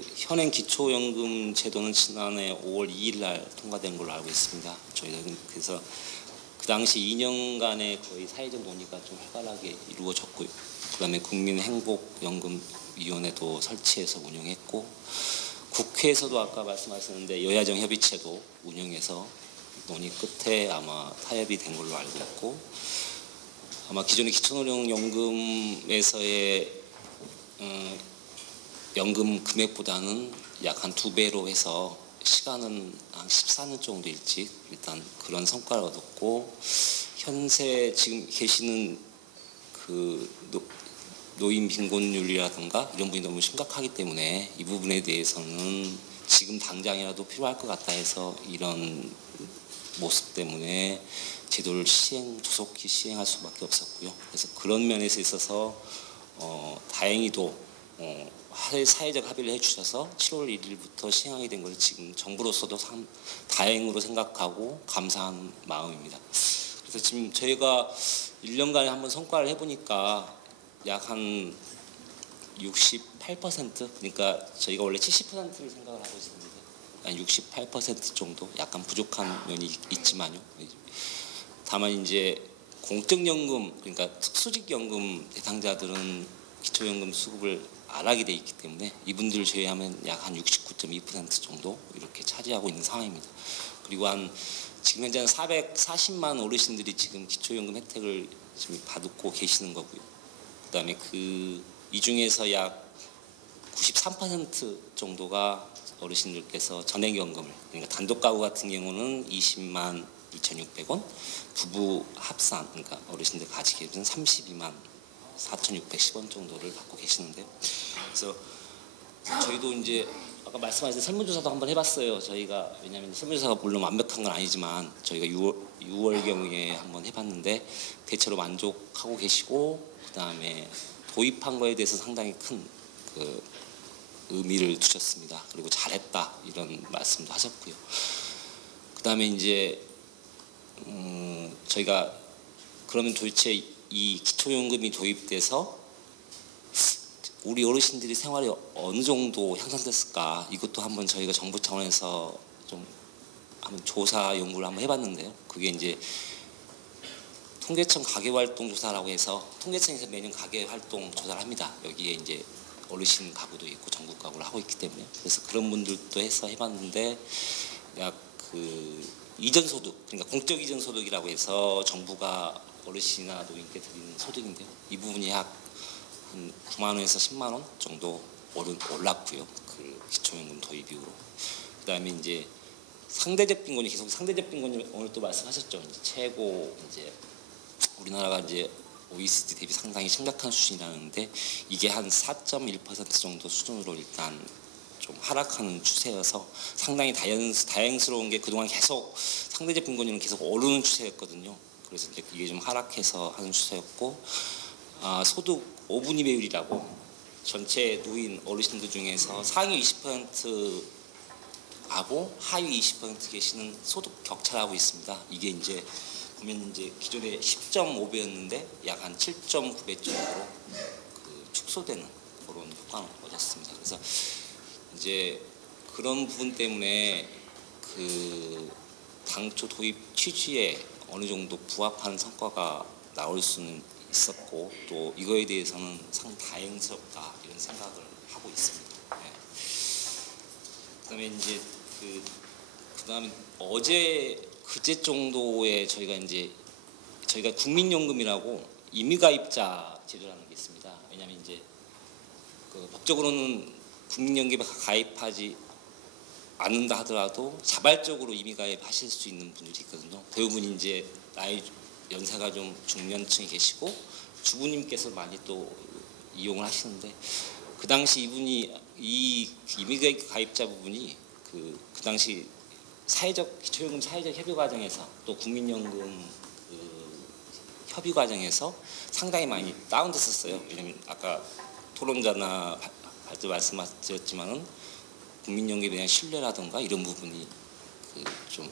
현행 기초연금 제도는 지난해 5월 2일 날 통과된 걸로 알고 있습니다. 저희는 그래서 그 당시 2년간의 거의 사회적 논의가 좀 활발하게 이루어졌고요. 그다음에 국민행복연금위원회도 설치해서 운영했고, 국회에서도 아까 말씀하셨는데 여야정 협의체도 운영해서 논의 끝에 아마 타협이 된 걸로 알고 있고, 아마 기존의 기초노령연금에서의 연금 금액보다는 약 한 2배로 해서 시간은 한 14년 정도 일찍 일단 그런 성과를 얻었고, 현재 지금 계시는 그 노인 빈곤율이라든가 이런 부분이 너무 심각하기 때문에 이 부분에 대해서는 지금 당장이라도 필요할 것 같다 해서 이런 모습 때문에 제도를 조속히 시행할 수밖에 없었고요. 그래서 그런 면에서 있어서 다행히도 사회적 합의를 해주셔서 7월 1일부터 시행하게 된 걸 지금 정부로서도 참 다행으로 생각하고 감사한 마음입니다. 그래서 지금 저희가 1년간에 한번 성과를 해보니까 약 한 68%, 그러니까 저희가 원래 70%를 생각을 하고 있었는데 한 68% 정도 약간 부족한 면이 있지만요. 다만 이제 공적연금, 그러니까 특수직연금 대상자들은 기초연금 수급을 안 하게 돼 있기 때문에 이분들을 제외하면 약 한 69.2% 정도 이렇게 차지하고 있는 상황입니다. 그리고 지금 현재 한 440만 어르신들이 지금 기초연금 혜택을 지금 받고 계시는 거고요. 그다음에 이 중에서 약 93% 정도가 어르신들께서 전액연금을, 그러니까 단독 가구 같은 경우는 20만 2,600원, 부부 합산, 그러니까 어르신들 가지게 되면 32만 4,610원 정도를 받고 계시는데요. 그래서 저희도 이제 아까 말씀하신 설문조사도 한번 해봤어요. 저희가 왜냐하면 설문조사가 물론 완벽한 건 아니지만 저희가 6월경에 한번 해봤는데 대체로 만족하고 계시고, 그다음에 도입한 거에 대해서 상당히 큰 의미를 두셨습니다. 그리고 잘했다 이런 말씀도 하셨고요. 그다음에 이제 저희가 그러면 도대체 이 기초연금이 도입돼서 우리 어르신들이 생활이 어느 정도 향상됐을까, 이것도 한번 저희가 정부 차원에서 좀 한번 조사 연구를 한번 해봤는데요. 그게 이제 통계청 가계활동조사라고 해서 통계청에서 매년 가계활동 조사를 합니다. 여기에 이제 어르신 가구도 있고 전국 가구를 하고 있기 때문에, 그래서 그런 분들도 해서 해봤는데 약 이전소득, 그러니까 공적 이전소득이라고 해서 정부가 어르신이나 노인께 드리는 소득인데요. 이 부분이 약 한 9만 원에서 10만 원 정도 올랐고요. 그 기초연금 도입 이후로. 그다음에 이제 상대적 빈곤이 계속 상대적 빈곤이 오늘 또 말씀하셨죠. 이제 최고 이제 우리나라가 이제 OECD 대비 상당히 심각한 수준이라는데 이게 한 4.1% 정도 수준으로 일단 좀 하락하는 추세여서 상당히 다행스러운 게 그동안 계속 상대적 빈곤율은 계속 오르는 추세였거든요. 그래서 이제 이게 좀 하락해서 하는 추세였고, 소득 5분위 배율이라고 전체 노인 어르신들 중에서 상위 20%하고 하위 20% 계시는 소득 격차라고 있습니다. 이게 이제 보면 이제 기존에 10.5배였는데 약 한 7.9배 정도로 축소되는 그런 효과를 얻었습니다. 그래서 이제 그런 부분 때문에 당초 도입 취지에 어느 정도 부합하는 성과가 나올 수는 있었고, 또 이거에 대해서는 상 다행스럽다 이런 생각을 하고 있습니다. 네. 그다음에 이제 그다음에 그제 정도에 저희가 국민연금이라고 임의가입자 제도라는 게 있습니다. 왜냐하면 이제 법적으로는 국민연금에 가입하지 않는다 하더라도 자발적으로 임의가입하실 수 있는 분들이 있거든요. 대부분 이제 연세가 좀 중년층에 계시고 주부님께서 많이 또 이용을 하시는데, 그 당시 이 임의가입자 부분이 그 당시 기초연금 사회적 협의 과정에서 또 국민연금 협의 과정에서 상당히 많이 다운됐었어요. 왜냐하면 아까 토론자나 발표 말씀하셨지만은 국민연금에 대한 신뢰라든가 이런 부분이 좀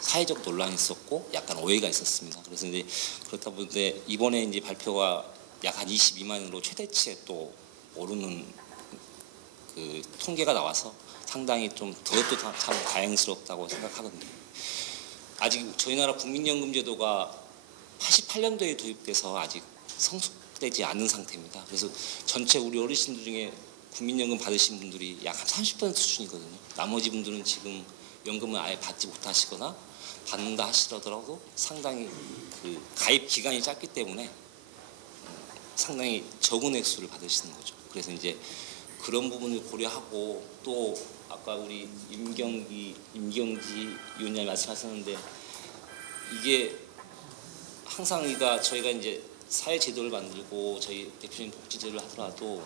사회적 논란이 있었고 약간 오해가 있었습니다. 그래서 이제 그렇다 보는데 이번에 이제 발표가 약 한 22만으로 최대치에 또 오르는 그 통계가 나와서 상당히 좀 그것도 참 다행스럽다고 생각하거든요. 아직 저희 나라 국민연금제도가 88년도에 도입돼서 아직 성숙되지 않은 상태입니다. 그래서 전체 우리 어르신들 중에 국민연금 받으신 분들이 약 한 30% 수준이거든요. 나머지 분들은 지금 연금을 아예 받지 못하시거나 받는다 하시더라도 상당히 그 가입 기간이 짧기 때문에 상당히 적은 액수를 받으시는 거죠. 그래서 이제 그런 부분을 고려하고 또 아까 우리 임경지 위원장이 말씀하셨는데 이게 항상 저희가 이제 사회제도를 만들고 저희 대표적인 복지제도를 하더라도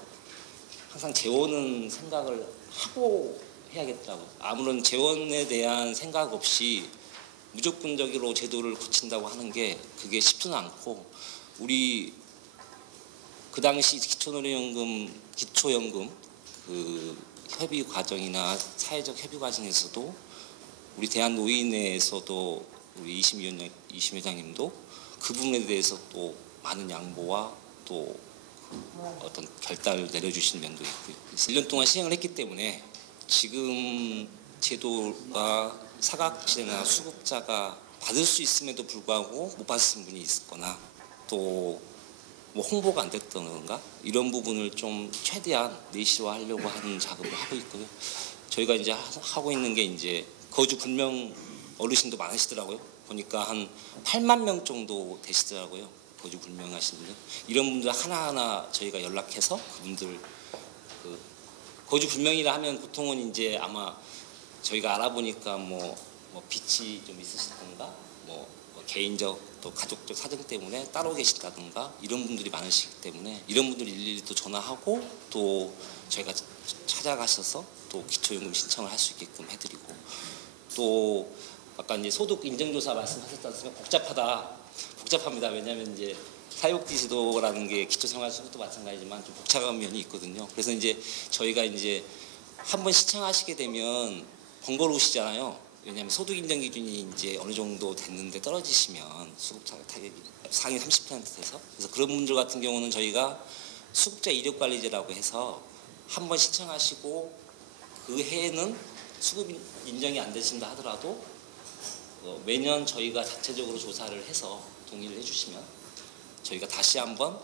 항상 재원은 생각을 하고 해야겠더라고요. 아무런 재원에 대한 생각 없이 무조건적으로 제도를 고친다고 하는 게 그게 쉽지는 않고 우리 그 당시 기초연금 그 협의 과정이나 사회적 협의 과정에서도 우리 대한노인회에서도 우리 이심 회장님도 그 부분에 대해서 또 많은 양보와 또 어떤 결단을 내려주신 면도 있고요. 그래서 1년 동안 시행을 했기 때문에 지금 제도가 사각지대나 수급자가 받을 수 있음에도 불구하고 못 받으신 분이 있거나 또 뭐 홍보가 안 됐다던가 이런 부분을 좀 최대한 내실화하려고 하는 작업을 하고 있고요. 저희가 이제 하고 있는 게 이제 거주 불명 어르신도 많으시더라고요. 보니까 한 8만 명 정도 되시더라고요. 거주 불명하신 분들. 이런 분들 하나하나 저희가 연락해서 그분들 거주 불명이라 하면 보통은 이제 아마 저희가 알아보니까 뭐 빚이 좀 있으시다든가 뭐 개인적 또 가족적 사정 때문에 따로 계시다든가 이런 분들이 많으시기 때문에 이런 분들 일일이 또 전화하고 또 저희가 찾아가셔서 또 기초연금 신청을 할 수 있게끔 해드리고 또 아까 이제 소득 인정조사 말씀하셨지 않습니까? 복잡합니다. 왜냐하면 이제 사회복지제도라는 게 기초생활수급도 마찬가지지만 좀 복잡한 면이 있거든요. 그래서 이제 저희가 이제 한번 신청하시게 되면 번거로우시잖아요. 왜냐하면 소득 인정 기준이 이제 어느 정도 됐는데 떨어지시면 수급자 타격이 상위 30% 돼서 그래서 그런 분들 같은 경우는 저희가 수급자 이력 관리제라고 해서 한번 신청하시고 그 해에는 수급 인정이 안 되신다 하더라도 매년 저희가 자체적으로 조사를 해서 동의를 해주시면 저희가 다시 한번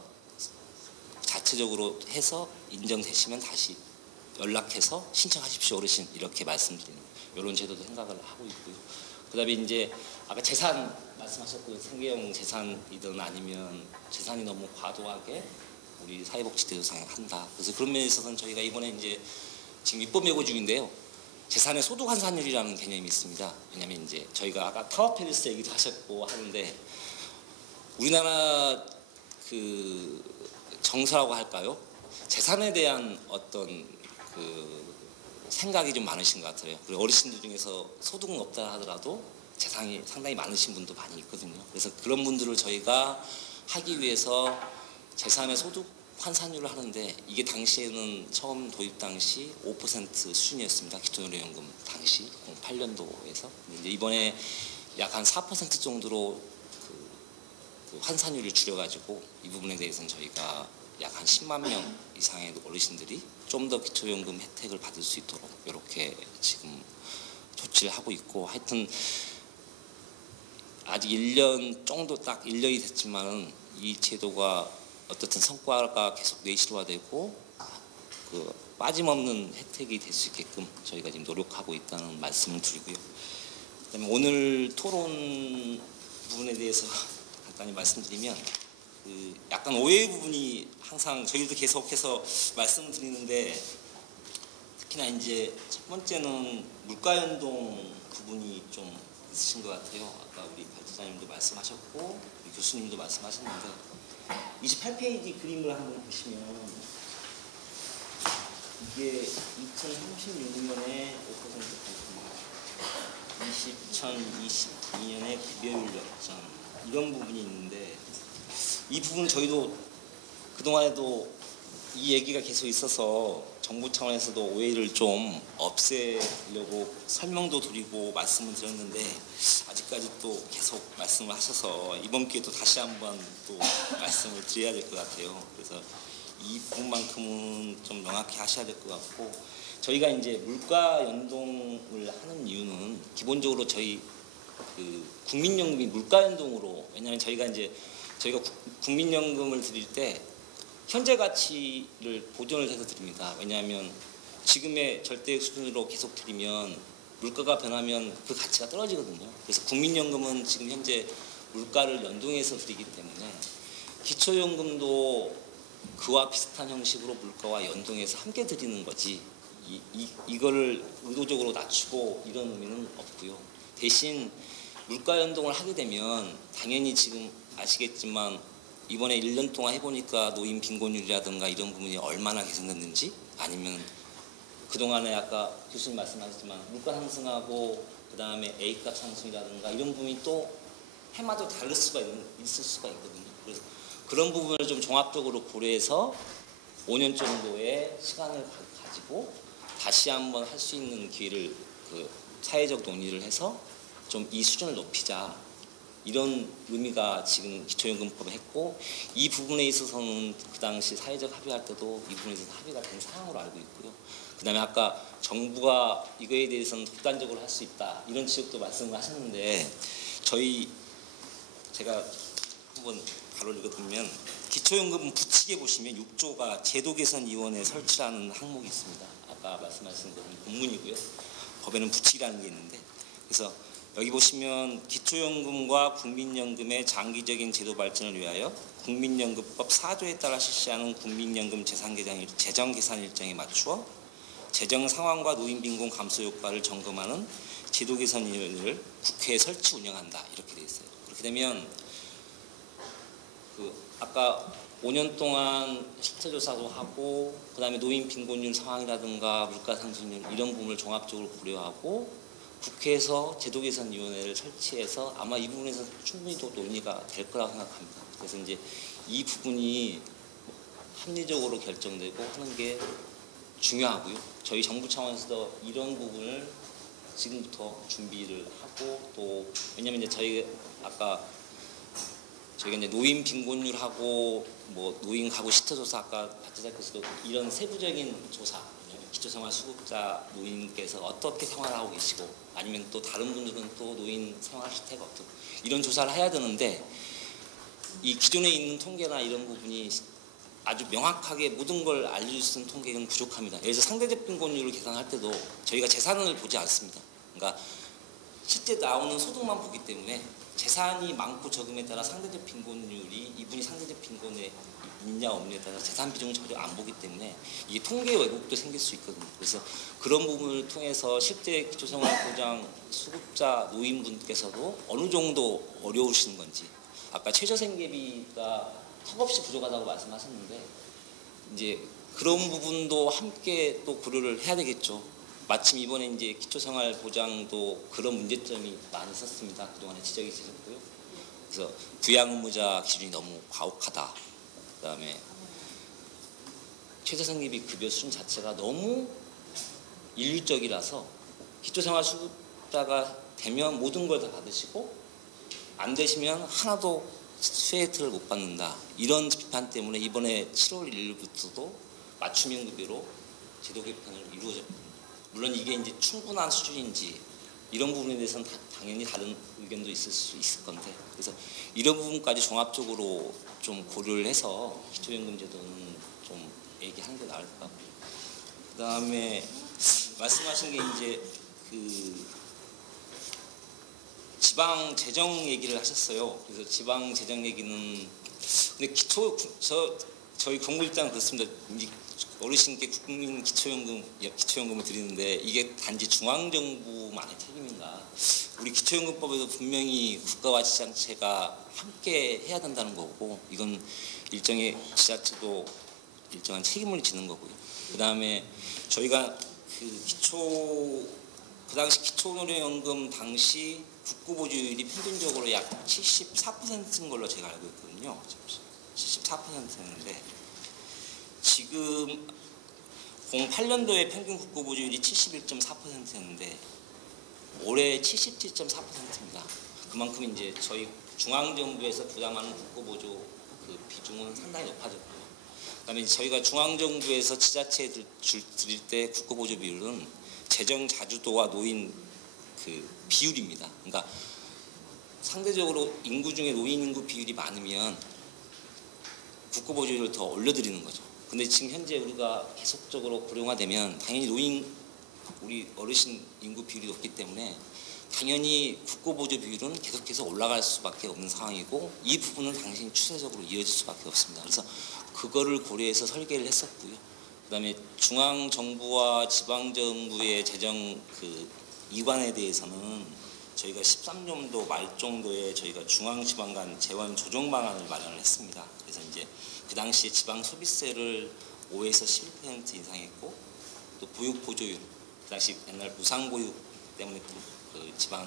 자체적으로 해서 인정되시면 다시 연락해서 신청하십시오 어르신 이렇게 말씀드리는 이런 제도도 생각을 하고 있고요. 그다음에 이제 아까 재산 말씀하셨고 생계형 재산이든 아니면 재산이 너무 과도하게 우리 사회복지제도상에 한다. 그래서 그런 면에 있어서는 저희가 이번에 이제 지금 입법 예고 중인데요. 재산의 소득 환산율이라는 개념이 있습니다. 왜냐하면 이제 저희가 아까 타워 팰리스 얘기도 하셨고 하는데 우리나라 그 정서라고 할까요? 재산에 대한 어떤 그 생각이 좀 많으신 것 같아요. 그리고 어르신들 중에서 소득은 없다 하더라도 재산이 상당히 많으신 분도 많이 있거든요. 그래서 그런 분들을 저희가 하기 위해서 재산의 소득 환산율을 하는데 이게 당시에는 처음 도입 당시 5% 수준이었습니다. 기초노령연금 당시 08년도에서 이제 이번에 약 한 4% 정도로 그 환산율을 줄여가지고 이 부분에 대해서는 저희가 약 한 10만 명 이상의 어르신들이 좀 더 기초연금 혜택을 받을 수 있도록 이렇게 지금 조치를 하고 있고 하여튼 아직 1년 정도 딱 1년이 됐지만 이 제도가 어떻든 성과가 계속 내실화되고 그 빠짐없는 혜택이 될 수 있게끔 저희가 지금 노력하고 있다는 말씀을 드리고요. 그다음에 오늘 토론 부분에 대해서 간단히 말씀드리면 그 약간 오해의 부분이 항상 저희도 계속해서 말씀을 드리는데 특히나 이제 첫 번째는 물가연동 부분이 좀 있으신 것 같아요. 아까 우리 발전자님도 말씀하셨고 우리 교수님도 말씀하셨는데 28페이지 그림을 한번 보시면 이게 2036년에 5% 발표입니다. 2022년에 비례율 역전 이런 부분이 있는데 이 부분 저희도 그동안에도 이 얘기가 계속 있어서 정부 차원에서도 오해를 좀 없애려고 설명도 드리고 말씀을 드렸는데 아직까지 또 계속 말씀을 하셔서 이번 기회에 또 다시 한번 또 말씀을 드려야 될 것 같아요. 그래서 이 부분만큼은 좀 명확히 하셔야 될 것 같고 저희가 이제 물가 연동을 하는 이유는 기본적으로 저희 그 국민연금이 물가 연동으로, 왜냐하면 저희가 국민연금을 드릴 때 현재 가치를 보존을 해서 드립니다. 왜냐하면 지금의 절대 수준으로 계속 드리면 물가가 변하면 그 가치가 떨어지거든요. 그래서 국민연금은 지금 현재 물가를 연동해서 드리기 때문에 기초연금도 그와 비슷한 형식으로 물가와 연동해서 함께 드리는 거지, 이거를 의도적으로 낮추고 이런 의미는 없고요. 대신 물가 연동을 하게 되면 당연히 지금 아시겠지만 이번에 1년 동안 해보니까 노인 빈곤율이라든가 이런 부분이 얼마나 개선됐는지, 아니면 그동안에 아까 교수님 말씀하셨지만 물가 상승하고 그 다음에 A값 상승이라든가 이런 부분이 또 해마다 다를 수가 있을 수가 있거든요. 그래서 그런 부분을 좀 종합적으로 고려해서 5년 정도의 시간을 가지고 다시 한번 할 수 있는 기회를 사회적 논의를 해서 좀 이 수준을 높이자, 이런 의미가 지금 기초연금법에 했고, 이 부분에 있어서는 그 당시 사회적 합의할 때도 이 부분에 있어서 합의가 된 사항으로 알고 있고요. 그 다음에 아까 정부가 이거에 대해서는 독단적으로 할 수 있다 이런 지적도 말씀을 하셨는데, 제가 한번 바로 읽어드리면 기초연금 부칙에 보시면 6조가 제도개선위원회 설치라는 항목이 있습니다. 아까 말씀하신 것은 본문이고요. 법에는 부칙이라는 게 있는데, 그래서 여기 보시면 기초연금과 국민연금의 장기적인 제도 발전을 위하여 국민연금법 4조에 따라 실시하는 국민연금 재정계산 일정에 맞추어 재정 상황과 노인 빈곤 감소 효과를 점검하는 제도개선위원회를 국회에 설치 운영한다, 이렇게 되어 있어요. 그렇게 되면 아까 5년 동안 실태조사도 하고, 그 다음에 노인 빈곤율 상황이라든가 물가 상승률 이런 부분을 종합적으로 고려하고 국회에서 제도개선위원회를 설치해서 아마 이 부분에서 충분히 또 논의가 될 거라고 생각합니다. 그래서 이제 이 부분이 합리적으로 결정되고 하는 게 중요하고요. 저희 정부 차원에서도 이런 부분을 지금부터 준비를 하고, 또 왜냐면 이제 저희가 이제 노인 빈곤율하고 뭐 노인 가구 실태조사, 아까 박지사께서도 이런 세부적인 조사, 기초생활수급자 노인께서 어떻게 생활하고 계시고, 아니면 또 다른 분들은 또 노인 생활 실태가 어떻고, 이런 조사를 해야 되는데 이 기존에 있는 통계나 이런 부분이 아주 명확하게 모든 걸 알려줄 수 있는 통계는 부족합니다. 예를 들어서 상대적 빈곤율을 계산할 때도 저희가 재산을 보지 않습니다. 그러니까 실제 나오는 소득만 보기 때문에 재산이 많고 적음에 따라 상대적 빈곤율이, 이분이 상대적 빈곤에 있냐 없냐에 따라 재산 비중을 전혀 안 보기 때문에 이게 통계 왜곡도 생길 수 있거든요. 그래서 그런 부분을 통해서 실제 기초생활보장 수급자 노인분께서도 어느 정도 어려우신 건지, 아까 최저생계비가 턱없이 부족하다고 말씀하셨는데 이제 그런 부분도 함께 또 고려를 해야 되겠죠. 마침 이번에 이제 기초생활보장도 그런 문제점이 많이 있었습니다. 그동안에 지적이 있었고요. 그래서 부양의무자 기준이 너무 가혹하다. 그다음에 최저생계비 급여 수준 자체가 너무 일률적이라서 기초생활수급자가 되면 모든 걸 다 받으시고 안 되시면 하나도 수혜 혜택을 못 받는다. 이런 비판 때문에 이번에 7월 1일부터도 맞춤형 급여로 제도 개편을 이루어졌거든요. 물론 이게 이제 충분한 수준인지 이런 부분에 대해서는 당연히 다른 의견도 있을 수 있을 건데, 그래서 이런 부분까지 종합적으로 좀 고려를 해서 기초연금 제도는 좀 얘기하는 게 나을 것 같고요. 그 다음에 말씀하신 게 이제 지방 재정 얘기를 하셨어요. 그래서 지방 재정 얘기는 근데 저희 공무일단 그렇습니다. 어르신께 국민 기초연금을 드리는데 이게 단지 중앙정부만의 책임인가? 우리 기초연금법에도 분명히 국가와 지자체가 함께 해야 된다는 거고, 이건 일정의 지자체도 일정한 책임을 지는 거고요. 그 다음에 저희가 그 당시 기초노령연금 당시 국고보조율이 평균적으로 약 74%인 걸로 제가 알고 있거든요. 74%였는데 지금 08년도에 평균 국고보조율이 71.4%였는데 올해 77.4%입니다. 그만큼 이제 저희 중앙정부에서 부담하는 국고보조 그 비중은 상당히 높아졌고요. 그다음에 저희가 중앙정부에서 지자체에 드릴 때 국고보조 비율은 재정 자주도와 노인 그 비율입니다. 그러니까 상대적으로 인구 중에 노인 인구 비율이 많으면 국고보조율을 더 올려드리는 거죠. 근데 지금 현재 우리가 계속적으로 고령화되면 당연히 우리 어르신 인구 비율이 높기 때문에 당연히 국고보조 비율은 계속해서 올라갈 수밖에 없는 상황이고 이 부분은 당연히 추세적으로 이어질 수밖에 없습니다. 그래서 그거를 고려해서 설계를 했었고요. 그다음에 중앙 정부와 지방 정부의 재정 그 이관에 대해서는 저희가 13년도 말 정도에 저희가 중앙 지방 간 재원 조정 방안을 마련을 했습니다. 그래서 이제 그 당시에 지방 소비세를 5에서 11% 인상했고 또 보육 보조율 그 당시 옛날 무상보육 때문에 그 지방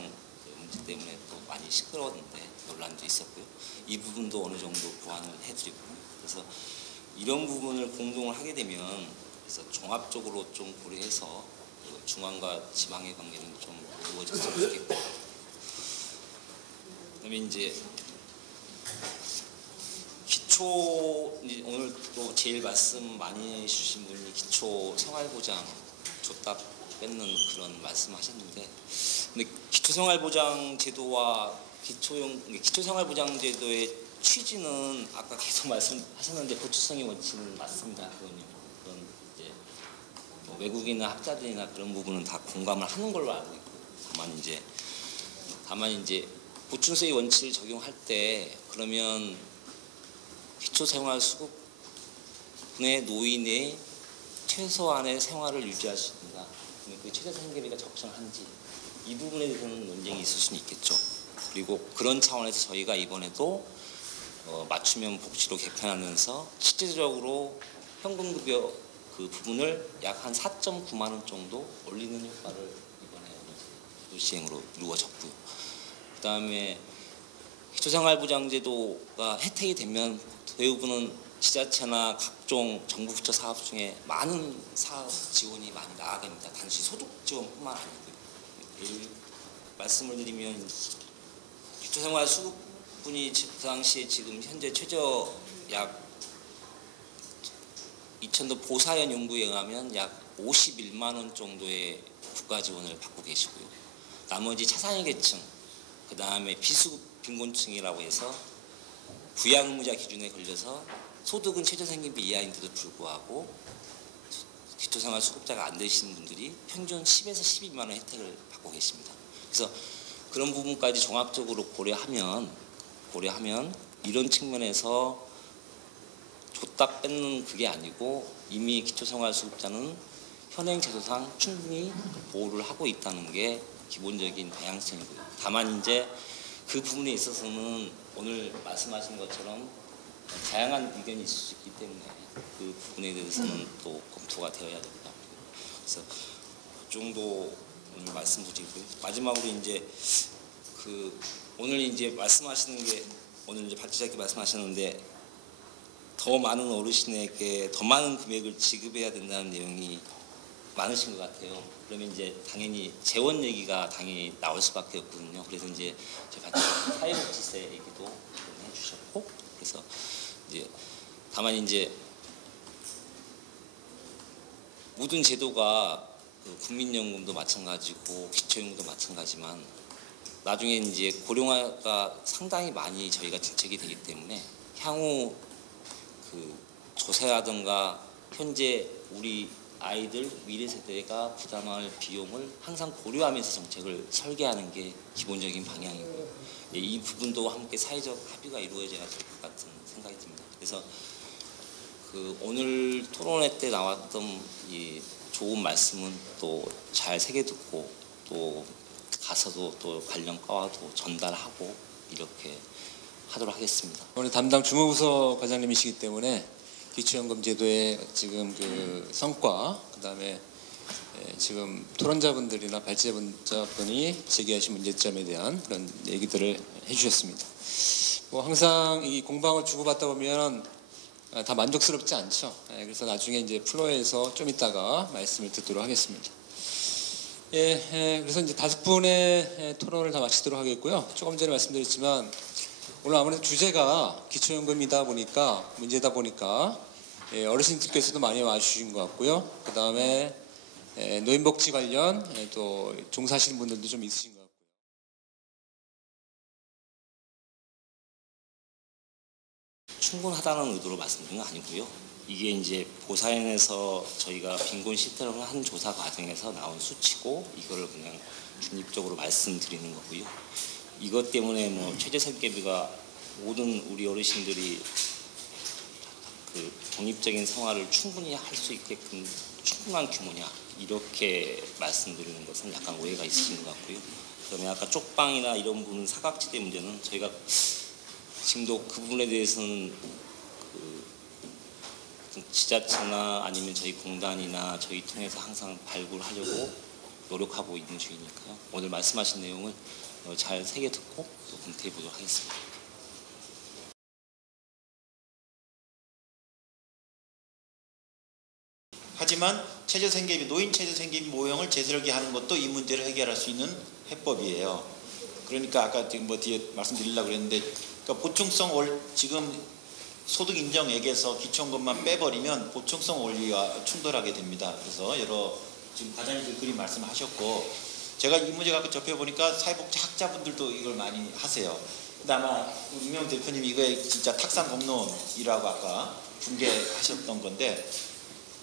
문제 때문에 또 많이 시끄러웠는데 논란도 있었고요. 이 부분도 어느 정도 보완을 해드리고 그래서 이런 부분을 공동을 하게 되면 그래서 종합적으로 좀 고려해서 중앙과 지방의 관계는 좀 이루어졌으면 좋겠고 그다음에 이제 기초 이제 오늘 또 제일 말씀 많이 해주신 분이 기초 생활보장 줬다 뺏는 그런 말씀하셨는데 근데 기초생활보장 제도와 기초생활보장제도의 취지는 아까 계속 말씀하셨는데 보충성의 원칙은 맞습니다. 그건 이제 뭐 외국인이나 학자들이나 그런 부분은 다 공감을 하는 걸로 알고 있고 다만 이제 보충성의 원칙을 적용할 때 그러면 기초생활수급의 노인의 최소한의 생활을 유지할 수 있는가 그 최저생계비가 적정한지 이 부분에 대해서는 논쟁이 있을 수는 있겠죠. 그리고 그런 차원에서 저희가 이번에도 맞춤형 복지로 개편하면서 실질적으로 현금급여 그 부분을 약 한 4.9만 원 정도 올리는 효과를 이번에 시행으로 이루어졌고요. 그다음에 기초생활보장제도가 혜택이 되면 대부분은 지자체나 각종 정부 부처 사업 중에 많은 사업 지원이 많이 나가게 됩니다. 단지 소득 지원뿐만 아니고요. 예를 말씀을 드리면 기초생활 수급분이 그 당시에 지금 현재 최저 약 2000도 보사연 연구에 의하면 약 51만 원 정도의 국가 지원을 받고 계시고요. 나머지 차상위 계층, 그 다음에 비수급 빈곤층이라고 해서 부양의무자 기준에 걸려서 소득은 최저생계비 이하인데도 불구하고 기초생활 수급자가 안 되시는 분들이 평균 10에서 12만 원 혜택을 받고 계십니다. 그래서 그런 부분까지 종합적으로 고려하면 이런 측면에서 줬다 뺏는 그게 아니고 이미 기초생활 수급자는 현행 제도상 충분히 보호를 하고 있다는 게 기본적인 방향성이고요. 다만 이제 그 부분에 있어서는 오늘 말씀하신 것처럼 다양한 의견이 있을 수 있기 때문에 그 부분에 대해서는 또 검토가 되어야 됩니다. 그래서 그 정도 오늘 말씀드리고요. 마지막으로 이제 그 오늘 이제 말씀하시는 게 오늘 이제 박 지자께 말씀하셨는데 더 많은 어르신에게 더 많은 금액을 지급해야 된다는 내용이 많으신 것 같아요. 그러면 이제 당연히 재원 얘기가 당연히 나올 수밖에 없거든요. 그래서 이제 제가 사회복지세 얘기도 해주셨고, 그래서 이제 다만 이제 모든 제도가 그 국민연금도 마찬가지고 기초연금도 마찬가지만 나중에 이제 고령화가 상당히 많이 저희가 진척이 되기 때문에 향후 그 조세라든가 현재 우리 아이들 미래 세대가 부담할 비용을 항상 고려하면서 정책을 설계하는 게 기본적인 방향이고요. 이 부분도 함께 사회적 합의가 이루어져야 될 것 같은 생각이 듭니다. 그래서 그 오늘 토론회 때 나왔던 이 좋은 말씀은 또 잘 새겨 듣고 또 가서도 또 관련 과와도 전달하고 이렇게 하도록 하겠습니다. 오늘 담당 주무부서 과장님이시기 때문에 기초연금 제도의 지금 그 성과, 그다음에 지금 토론자분들이나 발제자분이 제기하신 문제점에 대한 그런 얘기들을 해주셨습니다. 뭐 항상 이 공방을 주고받다 보면 다 만족스럽지 않죠. 그래서 나중에 이제 플로에서 좀 이따가 말씀을 듣도록 하겠습니다. 그래서 이제 5분의 토론을 다 마치도록 하겠고요. 조금 전에 말씀드렸지만 오늘 아무래도 주제가 기초연금이다 보니까 문제다 보니까 어르신들께서도 많이 와주신 것 같고요. 그 다음에 노인복지 관련 또 종사하시는 분들도 좀 있으신 것 같고요. 충분하다는 의도로 말씀드린 건 아니고요. 이게 이제 보사연에서 저희가 빈곤 시트를 한 조사 과정에서 나온 수치고 이거를 그냥 중립적으로 말씀드리는 거고요. 이것 때문에 뭐 최저생계비가 모든 우리 어르신들이 그 독립적인 생활을 충분히 할 수 있게끔 충분한 규모냐 이렇게 말씀드리는 것은 약간 오해가 있으신 것 같고요. 그다음에 아까 쪽방이나 이런 부분 사각지대 문제는 저희가 지금도 그 부분에 대해서는 그 지자체나 아니면 저희 공단이나 저희 통해서 항상 발굴하려고 노력하고 있는 중이니까요. 오늘 말씀하신 내용을 잘 새겨 듣고 또 검토해 보도록 하겠습니다. 하지만 최저생계비, 노인 최저생계비 모형을 재설계하는 것도 이 문제를 해결할 수 있는 해법이에요. 그러니까 아까 뭐 뒤에 말씀드리려고 그랬는데, 그러니까 보충성 지금 소득 인정액에서 기초연금만 빼버리면 보충성 원리와 충돌하게 됩니다. 그래서 여러 지금 과장님들 그림 말씀하셨고, 제가 이 문제 갖고 접해보니까 사회복지 학자분들도 이걸 많이 하세요. 근데 아마 이명 대표님이 이거에 진짜 탁상 공론이라고 아까 중계하셨던 건데,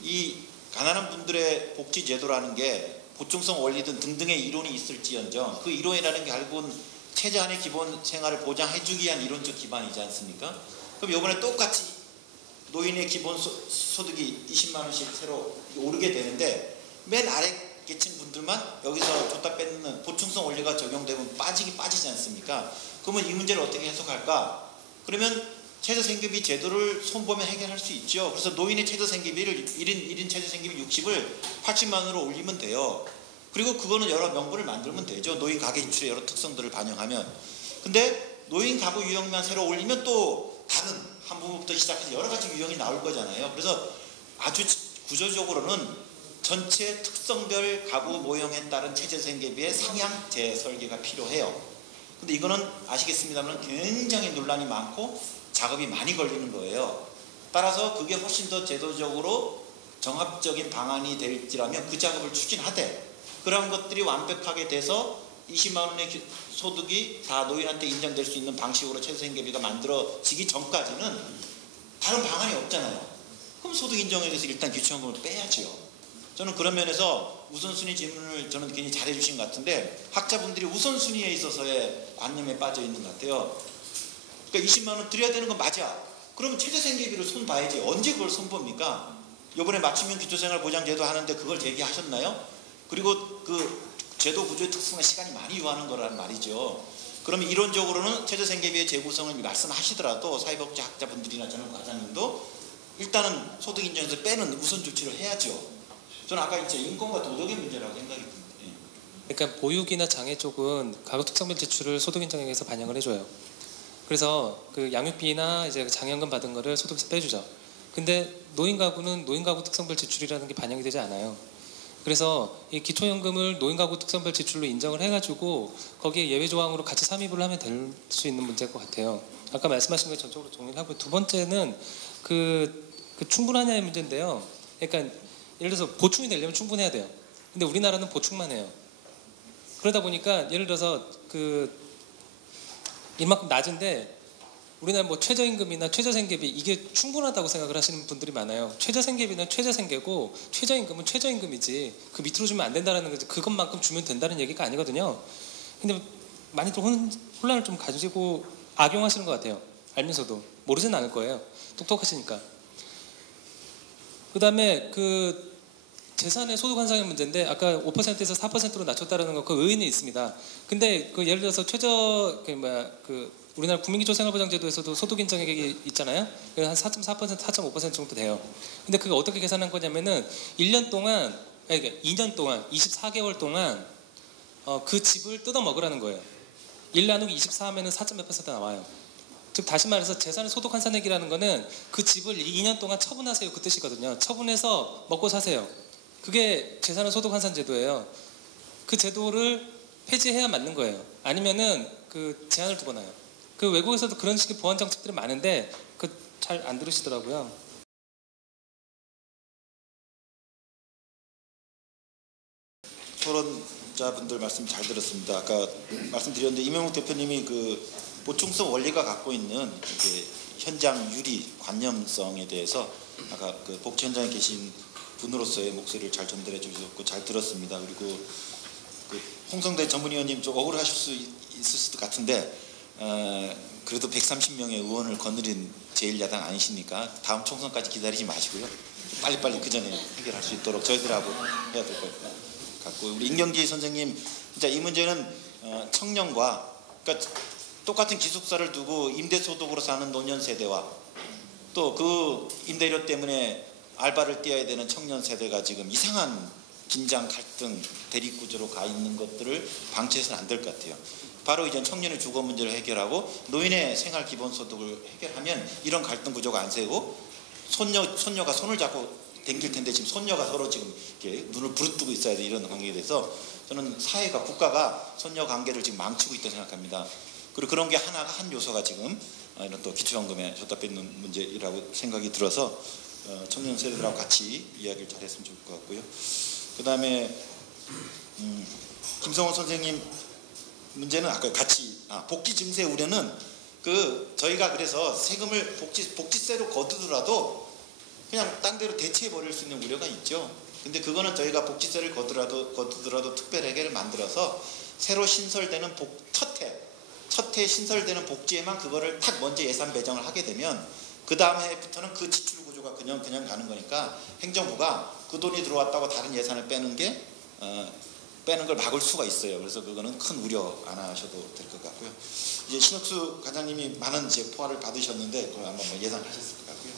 이 가난한 분들의 복지 제도라는 게 보충성 원리든 등등의 이론이 있을지언정 그 이론이라는 게 결국은 최저한의 기본 생활을 보장해주기 위한 이론적 기반이지 않습니까? 그럼 이번에 똑같이 노인의 기본 소득이 20만 원씩 새로 오르게 되는데 맨 아래 계층 분들만 여기서 줬다 뺏는 보충성 원리가 적용되면 빠지지 않습니까? 그러면 이 문제를 어떻게 해석할까? 그러면 최저생계비 제도를 손보면 해결할 수 있죠. 그래서 노인의 최저생계비를 1인 최저생계비 60을 80만 원으로 올리면 돼요. 그리고 그거는 여러 명분을 만들면 되죠. 노인 가계 지출의 여러 특성들을 반영하면. 근데 노인 가구 유형만 새로 올리면 또 다른 한부모부터 시작해서 여러 가지 유형이 나올 거잖아요. 그래서 아주 구조적으로는 전체 특성별 가구 모형에 따른 최저생계비의 상향 재설계가 필요해요. 근데 이거는 아시겠습니다만 굉장히 논란이 많고 작업이 많이 걸리는 거예요. 따라서 그게 훨씬 더 제도적으로 정합적인 방안이 될지라면 그 작업을 추진하되, 그런 것들이 완벽하게 돼서 20만 원의 소득이 다 노인한테 인정될 수 있는 방식으로 최저생계비가 만들어지기 전까지는 다른 방안이 없잖아요. 그럼 소득 인정액에서 일단 기초연금을 빼야죠. 저는 그런 면에서 우선순위 질문을 저는 굉장히 잘해 주신 것 같은데, 학자분들이 우선순위에 있어서의 관념에 빠져 있는 것 같아요. 그러니까 20만 원 드려야 되는 건 맞아. 그러면 최저생계비를 손봐야지. 언제 그걸 손봅니까? 이번에 맞춤형 기초생활보장제도 하는데 그걸 제기하셨나요? 그리고 그 제도 구조의 특성과 시간이 많이 요하는 거란 말이죠. 그러면 이론적으로는 최저생계비의 재구성을 말씀하시더라도 사회복지 학자분들이나 저는 과장님도 일단은 소득 인정에서 빼는 우선 조치를 해야죠. 저는 아까 이제 인권과 도덕의 문제라고 생각이 듭니다. 그러니까 보육이나 장애 쪽은 가구 특성별 지출을 소득 인정액에서 반영을 해줘요. 그래서 그 양육비나 이제 장애연금 받은 거를 소득에서 빼주죠. 근데 노인 가구는 노인 가구 특성별 지출이라는 게 반영이 되지 않아요. 그래서 이 기초연금을 노인 가구 특성별 지출로 인정을 해가지고 거기에 예외 조항으로 같이 삽입을 하면 될 수 있는 문제일 것 같아요. 아까 말씀하신 거 전적으로 동의를 하고, 두 번째는 그 충분하냐의 문제인데요. 그러니까 예를 들어서 보충이 되려면 충분해야 돼요. 근데 우리나라는 보충만 해요. 그러다 보니까 예를 들어서 이만큼 낮은데 우리나라 뭐 최저임금이나 최저생계비 이게 충분하다고 생각을 하시는 분들이 많아요. 최저생계비는 최저생계고 최저임금은 최저임금이지 그 밑으로 주면 안 된다는 거지, 그것만큼 주면 된다는 얘기가 아니거든요. 근데 많이들 혼란을 좀 가지고 악용하시는 것 같아요. 알면서도 모르지는 않을 거예요. 똑똑하시니까. 그다음에 그 재산의 소득 환상의 문제인데, 아까 5%에서 4%로 낮췄다라는 거 그 의의는 있습니다. 근데 그 예를 들어서 우리나라 국민기초생활보장제도에서도 소득 인정액이 있잖아요. 한 4.4%, 4.5% 정도 돼요. 근데 그게 어떻게 계산한 거냐면은 2년 동안 24개월 동안 그 집을 뜯어 먹으라는 거예요. 1 나누기 24하면은 4.몇% 나와요. 즉 다시 말해서 재산의 소득 환산액이라는 거는 그 집을 2년 동안 처분하세요, 그 뜻이거든요. 처분해서 먹고 사세요. 그게 재산의 소득 환산 제도예요. 그 제도를 폐지해야 맞는 거예요. 아니면은 그 제한을 두거나요. 그 외국에서도 그런 식의 보완 정책들이 많은데 그 잘 안 들으시더라고요. 토론자분들 말씀 잘 들었습니다. 아까 말씀드렸는데 이명욱 대표님이 그 보충성 원리가 갖고 있는 이제 현장 유리 관념성에 대해서 아까 그 복지 현장에 계신 분으로서의 목소리를 잘 전달해 주셨고 잘 들었습니다. 그리고 그 홍성대 전문위원님 좀 억울하실 수 있을 것 같은데 그래도 130명의 의원을 거느린 제1야당 아니십니까? 다음 총선까지 기다리지 마시고요. 빨리빨리 그 전에 해결할 수 있도록 저희들하고 해야 될 것 같고 우리 임경지 선생님 진짜 이 문제는 청년과 그러니까 똑같은 기숙사를 두고 임대소득으로 사는 노년 세대와 또 그 임대료 때문에 알바를 뛰어야 되는 청년 세대가 지금 이상한 긴장, 갈등, 대립구조로 가 있는 것들을 방치해서는 안 될 것 같아요. 바로 이제 청년의 주거 문제를 해결하고 노인의 생활 기본소득을 해결하면 이런 갈등 구조가 안 생기고 손녀가 손을 잡고 댕길 텐데 지금 손녀가 서로 지금 이렇게 눈을 부릅뜨고 있어야 돼 이런 관계에 대해서 저는 사회가 국가가 손녀 관계를 지금 망치고 있다고 생각합니다. 그리고 그런 게 하나가 한 요소가 지금 이런 또 기초연금에 줬다 뺏는 문제라고 생각이 들어서 청년 세대들하고 같이 이야기를 잘했으면 좋을 것 같고요. 그 다음에 김성호 선생님 문제는 아까 같이 복지 증세 우려는 그 저희가 그래서 세금을 복지세로 거두더라도 그냥 딴 데로 대체해 버릴 수 있는 우려가 있죠. 근데 그거는 저희가 복지세를 거두더라도 특별 회계를 만들어서 새로 신설되는 첫 해 신설되는 복지에만 그거를 탁 먼저 예산 배정을 하게 되면 그 다음 해부터는 그 지출 구조가 그냥 가는 거니까 행정부가 그 돈이 들어왔다고 다른 예산을 빼는 걸 막을 수가 있어요. 그래서 그거는 큰 우려 안 하셔도 될 것 같고요. 이제 신옥수 과장님이 많은 이제 포화를 받으셨는데 그걸 아마 뭐 예상하셨을 것 같고요.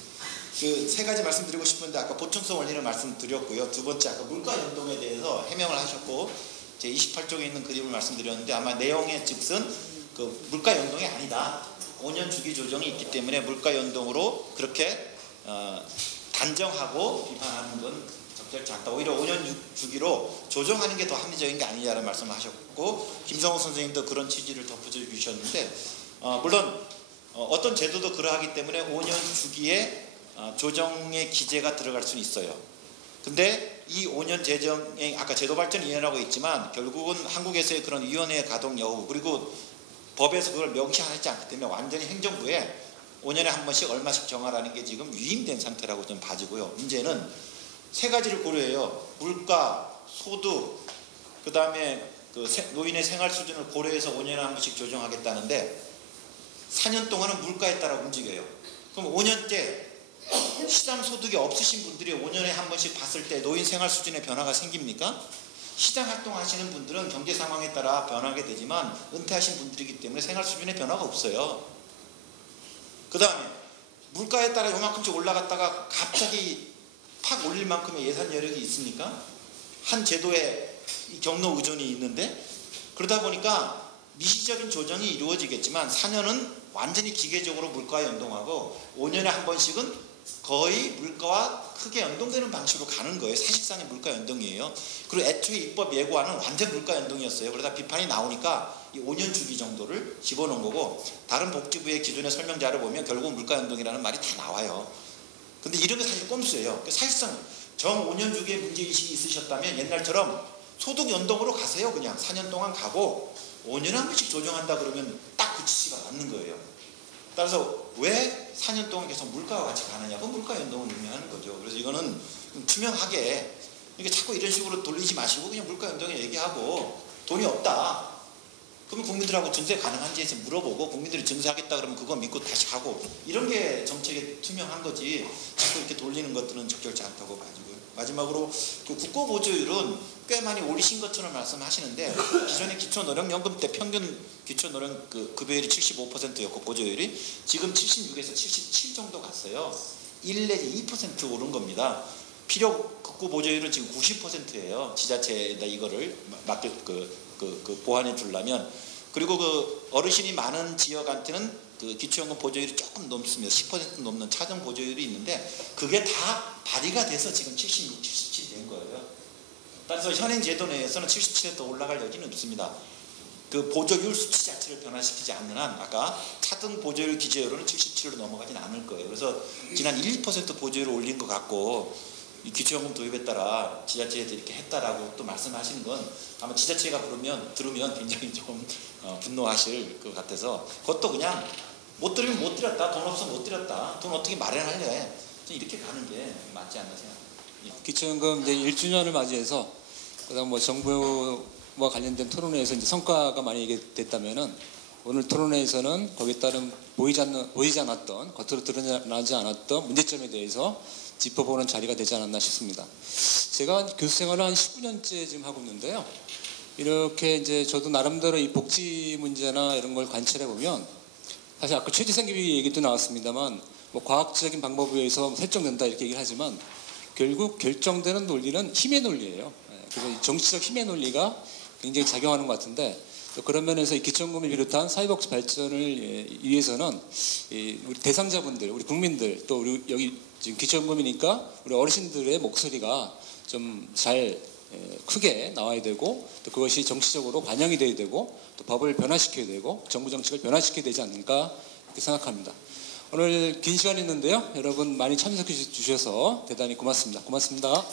그 세 가지 말씀드리고 싶은데 아까 보충성 원리를 말씀드렸고요. 두 번째 아까 물가 연동에 대해서 해명을 하셨고 제 28쪽에 있는 그림을 말씀드렸는데 아마 내용의 즉슨 그 물가 연동이 아니다. 5년 주기 조정이 있기 때문에 물가 연동으로 그렇게 단정하고 비판하는 건 적절치 않다. 오히려 5년 주기로 조정하는 게 더 합리적인 게 아니냐는 말씀을 하셨고 김성호 선생님도 그런 취지를 덧붙여 주셨는데 물론 어떤 제도도 그러하기 때문에 5년 주기에 조정의 기재가 들어갈 수는 있어요. 근데 이 5년 재정에 아까 제도발전위원회라고 있지만 결국은 한국에서의 그런 위원회의 가동 여부 그리고 법에서 그걸 명시하지 않기 때문에 완전히 행정부에 5년에 한 번씩 얼마씩 정하라는 게 지금 위임된 상태라고 좀 봐지고요. 문제는 세 가지를 고려해요. 물가, 소득, 그 다음에 그 노인의 생활 수준을 고려해서 5년에 한 번씩 조정하겠다는데 4년 동안은 물가에 따라 움직여요. 그럼 5년 때 시장 소득이 없으신 분들이 5년에 한 번씩 봤을 때 노인 생활 수준의 변화가 생깁니까? 시장 활동하시는 분들은 경제 상황에 따라 변하게 되지만 은퇴하신 분들이기 때문에 생활 수준의 변화가 없어요. 그 다음에 물가에 따라 요만큼씩 올라갔다가 갑자기 팍 올릴 만큼의 예산 여력이 있습니까? 한 제도에 경로 의존이 있는데 그러다 보니까 미시적인 조정이 이루어지겠지만 4년은 완전히 기계적으로 물가에 연동하고 5년에 한 번씩은 거의 물가와 크게 연동되는 방식으로 가는 거예요. 사실상의 물가 연동이에요. 그리고 애초에 입법 예고안은 완전 물가 연동이었어요. 그러다 비판이 나오니까 이 5년 주기 정도를 집어넣은 거고 다른 복지부의 기존의 설명자를 보면 결국 물가 연동이라는 말이 다 나와요. 근데 이런 게 사실 꼼수예요. 사실상 정 5년 주기의 문제의식이 있으셨다면 옛날처럼 소득 연동으로 가세요. 그냥 4년 동안 가고 5년에 한 번씩 조정한다 그러면 딱 그 취지가 맞는 거예요. 따라서 왜 4년 동안 계속 물가와 같이 가느냐고 물가 연동을 의미하는 거죠. 그래서 이거는 투명하게 이게 자꾸 이런 식으로 돌리지 마시고 그냥 물가 연동에 얘기하고 돈이 없다. 그러면 국민들하고 증세 가능한지 해서 물어보고 국민들이 증세하겠다 그러면 그거 믿고 다시 가고 이런 게 정책에 투명한 거지 자꾸 이렇게 돌리는 것들은 적절치 않다고 봐지고요. 마지막으로 그 국고보조율은 꽤 많이 올리신 것처럼 말씀하시는데 기존의 기초노령연금 때 평균 기초노령 그 급여율이 75%였고 보조율이 지금 76에서 77 정도 갔어요. 1 내지 2% 오른 겁니다. 필요 국고보조율은 지금 90%예요. 지자체에다 이거를 맡겨 보완해 주려면 그리고 그 어르신이 많은 지역한테는 그 기초연금 보조율이 조금 넘습니다. 10% 넘는 차등 보조율이 있는데 그게 다 발의가 돼서 지금 76, 77 된 거예요. 따라서 현행 제도 내에서는 77에 더 올라갈 여지는 없습니다. 그 보조율 수치 자체를 변화시키지 않는 한 아까 차등 보조율 기재율로는 77로 넘어가진 않을 거예요. 그래서 지난 1, 2% 보조율을 올린 것 같고 이 기초연금 도입에 따라 지자체에서 이렇게 했다라고 또 말씀하시는 건 아마 지자체가 들으면 굉장히 좀 분노하실 것 같아서 그것도 그냥 못 들으면 못 드렸다, 돈 없으면 못 드렸다, 돈 어떻게 마련할래, 이렇게 가는 게 맞지 않나 생각합니다. 기초연금 이제 1주년을 맞이해서 그다음 뭐 정부와 관련된 토론회에서 이제 성과가 많이 얘기됐다면은 오늘 토론회에서는 거기에 따른 보이지 않았던, 겉으로 드러나지 않았던 문제점에 대해서 짚어보는 자리가 되지 않았나 싶습니다. 제가 교수 생활을 한 19년째 지금 하고 있는데요. 이렇게 이제 저도 나름대로 이 복지 문제나 이런 걸 관찰해 보면 사실 아까 최저생계비 얘기도 나왔습니다만 뭐 과학적인 방법에 의해서 설정된다 이렇게 얘기를 하지만 결국 결정되는 논리는 힘의 논리예요. 그래서 정치적 힘의 논리가 굉장히 작용하는 것 같은데 또 그런 면에서 이 기초연금을 비롯한 사회복지 발전을 위해서는 우리 대상자분들, 우리 국민들 또 우리 여기 지금 기초연금이니까 우리 어르신들의 목소리가 좀 잘 크게 나와야 되고 또 그것이 정치적으로 반영이 돼야 되고 또 법을 변화시켜야 되고 정부 정책을 변화시켜야 되지 않을까 이렇게 생각합니다. 오늘 긴 시간이었는데요. 여러분 많이 참석해 주셔서 대단히 고맙습니다. 고맙습니다.